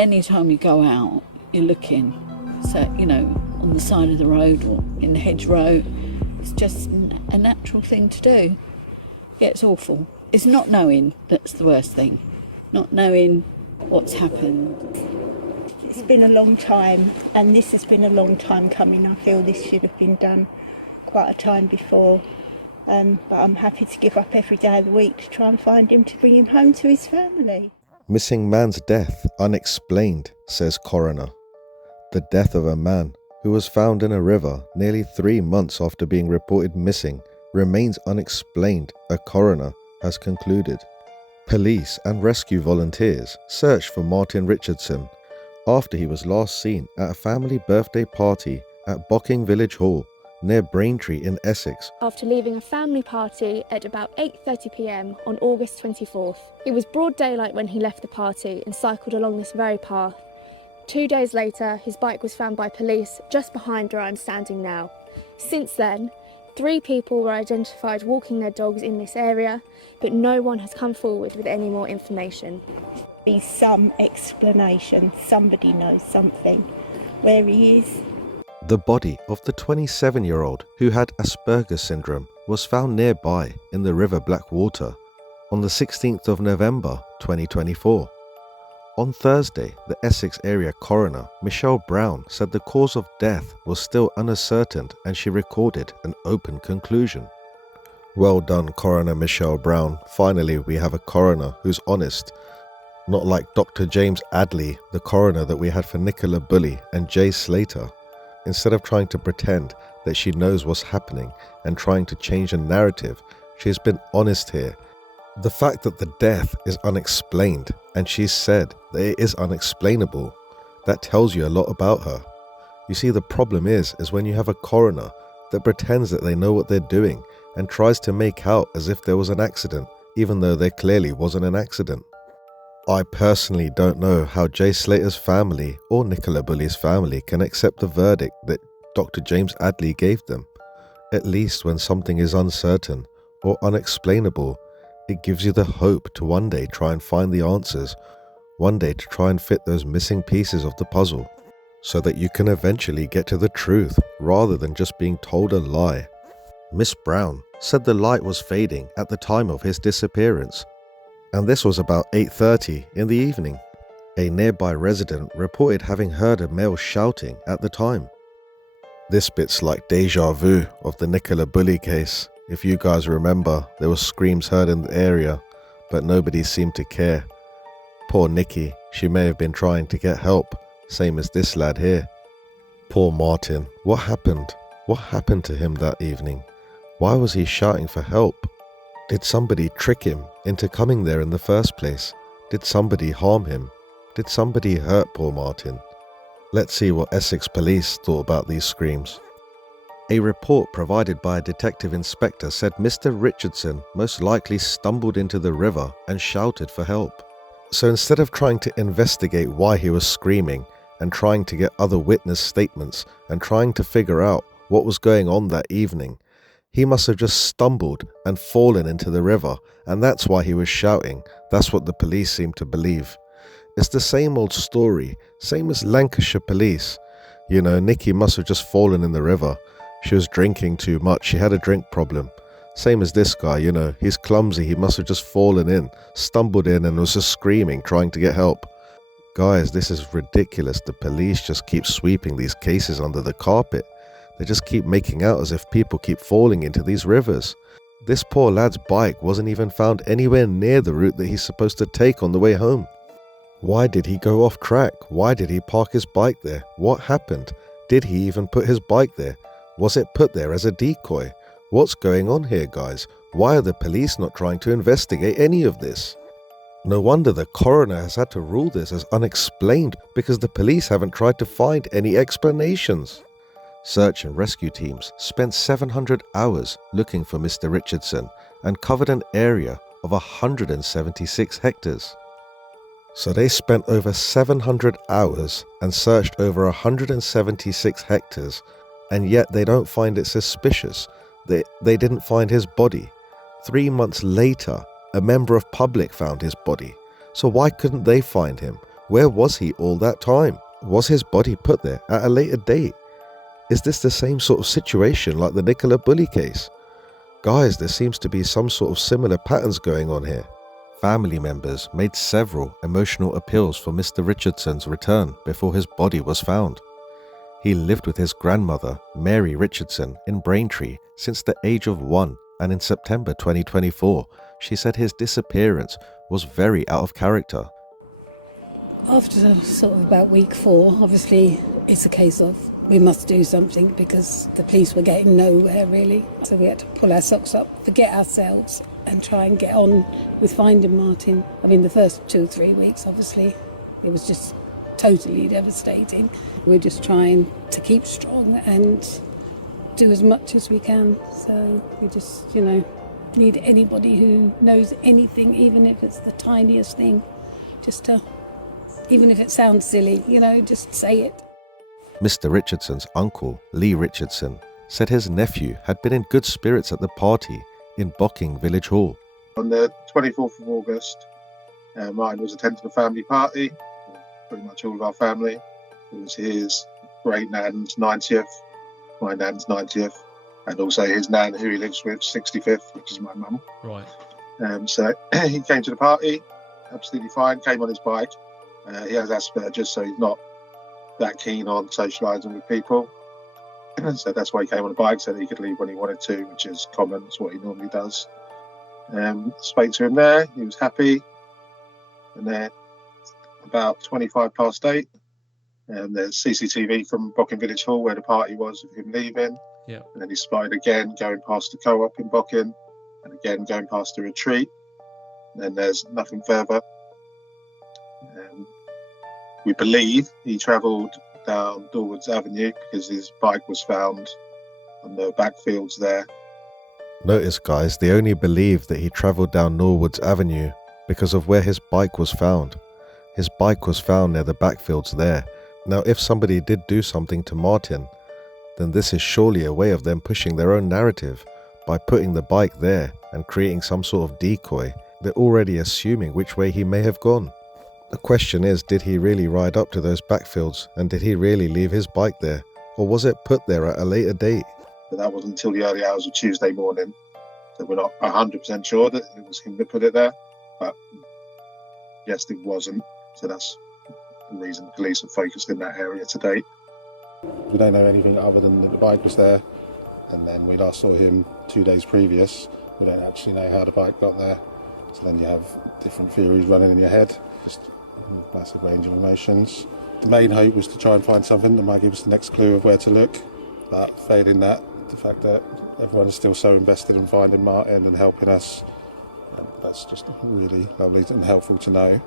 Anytime you go out, you're looking, so, on the side of the road or in the hedgerow. It's just a natural thing to do. Yeah, it's awful. It's not knowing that's the worst thing. Not knowing what's happened. It's been a long time, and this has been a long time coming. I feel this should have been done quite a time before. But I'm happy to give up every day of the week to try and find him, to bring him home to his family. Missing man's death unexplained, says coroner. The death of a man who was found in a river nearly 3 months after being reported missing remains unexplained, a coroner has concluded. Police and rescue volunteers searched for Martyn Richardson after he was last seen at a family birthday party at Bocking Village Hall near Braintree in Essex. After leaving a family party at about 8:30 p.m. on August 24th. It was broad daylight when he left the party and cycled along this very path. 2 days later, his bike was found by police just behind where I'm standing now. Since then, 3 people were identified walking their dogs in this area, but no one has come forward with any more information. Be some explanation, somebody knows something, where he is. The body of the 27-year-old who had Asperger's syndrome was found nearby in the River Blackwater on the 16th of November 2024. On Thursday, the Essex area coroner, Michelle Brown, said the cause of death was still unascertained and she recorded an open conclusion. Well done, Coroner Michelle Brown. Finally, we have a coroner who's honest. Not like Dr. James Adley, the coroner that we had for Nicola Bulley and Jay Slater. Instead of trying to pretend that she knows what's happening and trying to change a narrative, she's been honest here. The fact that the death is unexplained and she's said that it is unexplainable, that tells you a lot about her. You see, the problem is when you have a coroner that pretends that they know what they're doing and tries to make out as if there was an accident, even though there clearly wasn't an accident. I personally don't know how Jay Slater's family or Nicola Bulley's family can accept the verdict that Dr. James Adley gave them. At least when something is uncertain or unexplainable, it gives you the hope to one day try and find the answers, one day to try and fit those missing pieces of the puzzle, so that you can eventually get to the truth rather than just being told a lie. Miss Brown said the light was fading at the time of his disappearance, and this was about 8:30 in the evening. A nearby resident reported having heard a male shouting at the time. This bit's like deja vu of the Nicola Bulley case. If you guys remember, there were screams heard in the area, but nobody seemed to care. Poor Nikki, she may have been trying to get help, same as this lad here. Poor Martyn, what happened? What happened to him that evening? Why was he shouting for help? Did somebody trick him into coming there in the first place? Did somebody harm him? Did somebody hurt poor Martyn? Let's see what Essex police thought about these screams. A report provided by a detective inspector said Mr. Richardson most likely stumbled into the river and shouted for help. So instead of trying to investigate why he was screaming and trying to get other witness statements and trying to figure out what was going on that evening, he must have just stumbled and fallen into the river, and that's why he was shouting. That's what the police seem to believe. It's the same old story, same as Lancashire police. You know, Nikki must have just fallen in the river. She was drinking too much. She had a drink problem. Same as this guy, you know, he's clumsy. He must have just fallen in, stumbled in and was just screaming, trying to get help. Guys, this is ridiculous. The police just keep sweeping these cases under the carpet. They just keep making out as if people keep falling into these rivers. This poor lad's bike wasn't even found anywhere near the route that he's supposed to take on the way home. Why did he go off track? Why did he park his bike there? What happened? Did he even put his bike there? Was it put there as a decoy? What's going on here, guys? Why are the police not trying to investigate any of this? No wonder the coroner has had to rule this as unexplained, because the police haven't tried to find any explanations. Search and rescue teams spent 700 hours looking for Mr. Richardson and covered an area of 176 hectares. So they spent over 700 hours and searched over 176 hectares, and yet they don't find it suspicious. They didn't find his body. 3 months later, a member of public found his body. So why couldn't they find him? Where was he all that time? Was his body put there at a later date? Is this the same sort of situation like the Nicola Bully case? Guys, there seems to be some sort of similar patterns going on here. Family members made several emotional appeals for Mr. Richardson's return before his body was found. He lived with his grandmother, Mary Richardson, in Braintree since the age of 1, and in September 2024, she said his disappearance was very out of character. After sort of about week 4, obviously it's a case of we must do something because the police were getting nowhere really. So we had to pull our socks up, forget ourselves and try and get on with finding Martyn. I mean, the first 2 or 3 weeks, obviously, it was just totally devastating. We're just trying to keep strong and do as much as we can. So we just, need anybody who knows anything, even if it's the tiniest thing, just to, even if it sounds silly, just say it. Mr. Richardson's uncle, Lee Richardson, said his nephew had been in good spirits at the party in Bocking Village Hall. On the 24th of August, Martyn was attending a family party, pretty much all of our family. It was his great nan's 90th, my nan's 90th, and also his nan who he lives with, 65th, which is my mum. Right. So he came to the party, absolutely fine, came on his bike. He has Asperger's, so he's not that keen on socialising with people. So that's why he came on a bike, so that he could leave when he wanted to, which is common, it's what he normally does. Spoke to him there, he was happy. And then about 25 past 8, there's CCTV from Bocking Village Hall where the party was of him leaving. Yeah. And then he spotted again going past the co-op in Bocking, and again going past the retreat. And then there's nothing further. We believe he travelled down Dorwoods Avenue because his bike was found on the backfields there. Notice, guys, they only believe that he travelled down Norwoods Avenue because of where his bike was found. His bike was found near the backfields there. Now, if somebody did do something to Martyn, then this is surely a way of them pushing their own narrative by putting the bike there and creating some sort of decoy. They're already assuming which way he may have gone. The question is, did he really ride up to those backfields and did he really leave his bike there? Or was it put there at a later date? But that wasn't until the early hours of Tuesday morning. So we're not 100% sure that it was him that put it there. But yes, it wasn't. So that's the reason the police have focused in that area to date. We don't know anything other than that the bike was there. And then we last saw him 2 days previous. We don't actually know how the bike got there. So then you have different theories running in your head. Just a massive range of emotions. The main hope was to try and find something that might give us the next clue of where to look. But failing that, the fact that everyone's still so invested in finding Martyn and helping us, and that's just really lovely and helpful to know.